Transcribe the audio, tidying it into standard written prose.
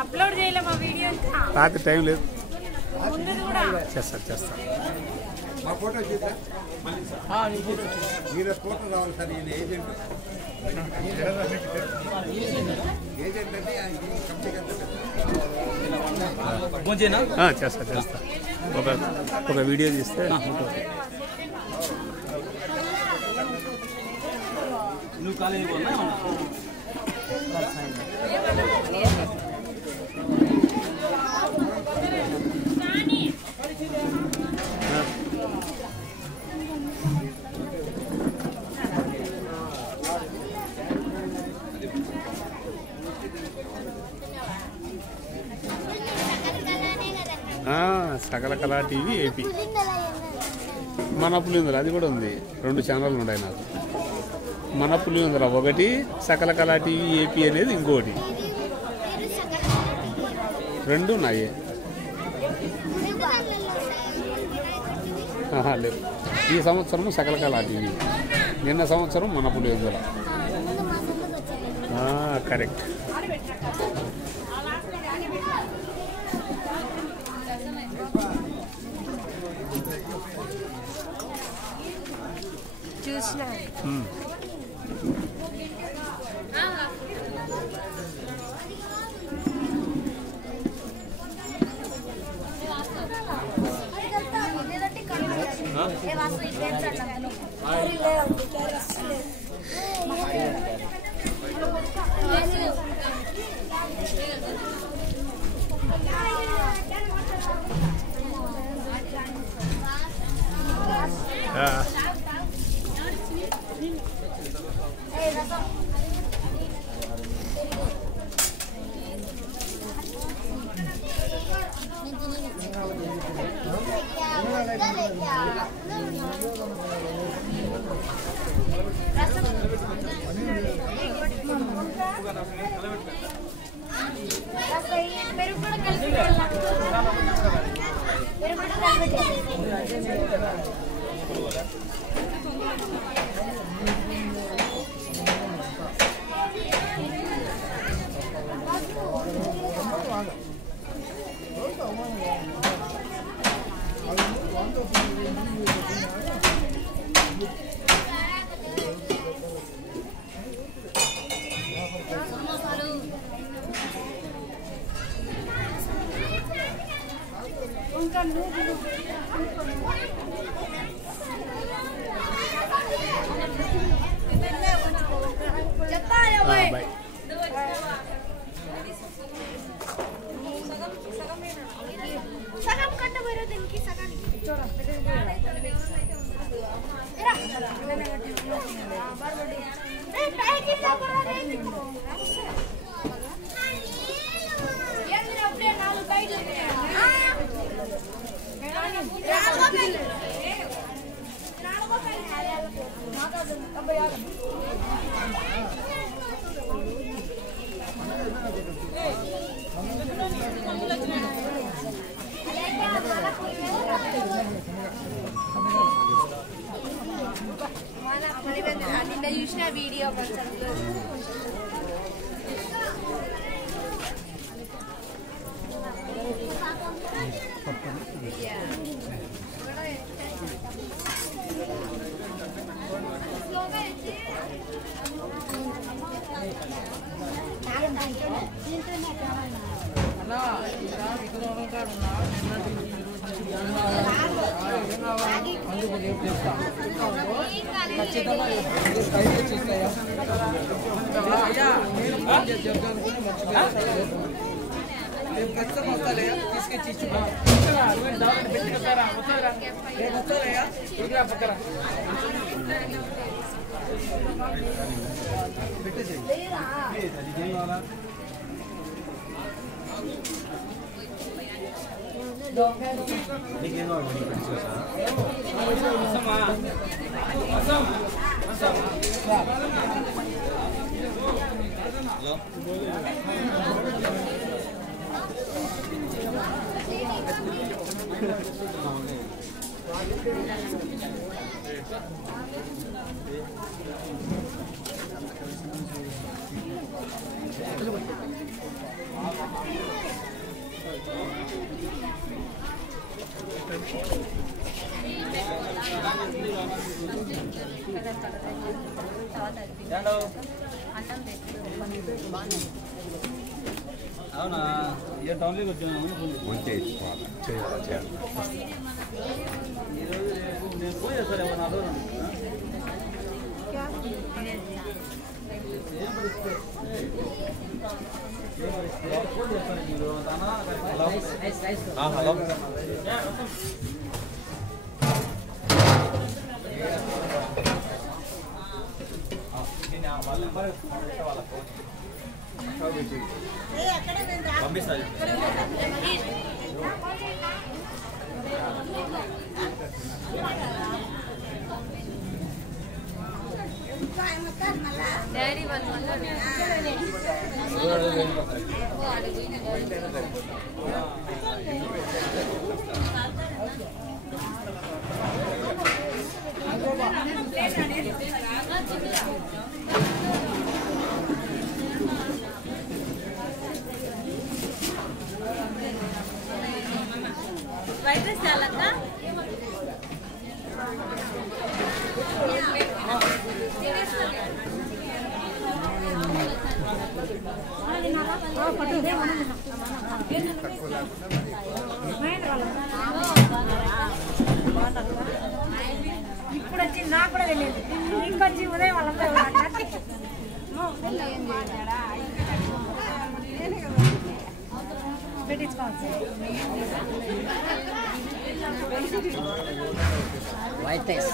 upload చేయలే మా video రాత్రి టైం లేదు చేస్తా మా ఫోటో చూద్దా మీరు ఫోటో రావాలి సార్ ఈయన ఏజెంట్ ఏజెంట్ అంటే కంపెనీ చేస్తా ఒక వీడియో తీస్తే నువ్వు కాలేజీ పోనా సకల కళా టీవీ ఏపీ మన పులిందర అది కూడా ఉంది 2 ఛానళ్ళు ఉన్నాయి నాకు మన పులిందర ఒకటి సకల కళా టీవీ ఏపీ అనేది ఇంకోటి 2 ఉన్నాయి లేవు ఈ సంవత్సరం సకల కళా టీవీ నిన్న సంవత్సరం మన పులిందర కరెక్ట్ చూసిన బాయ్ సగం కట్ట పోయిరా దీనికి సగానికి చూడ చూసిన వీడియో కొంచెం నీకేం కావాలి నీకు తెలుసా అవునా ఏ టౌన్లోకి వచ్చాను చేయాలి నేను పోయా సార్ ఏమన్నా హలో పంపిస్తాను డాడీ వాళ్ళు వైట్ రైస్ చాలక్క ఇప్పుడు వచ్చి నాకు కూడా తెలియదు ఇంకొచ్చి ఉదయం వాళ్ళంతా పెట్టించుకోవచ్చు వైట్ రైస్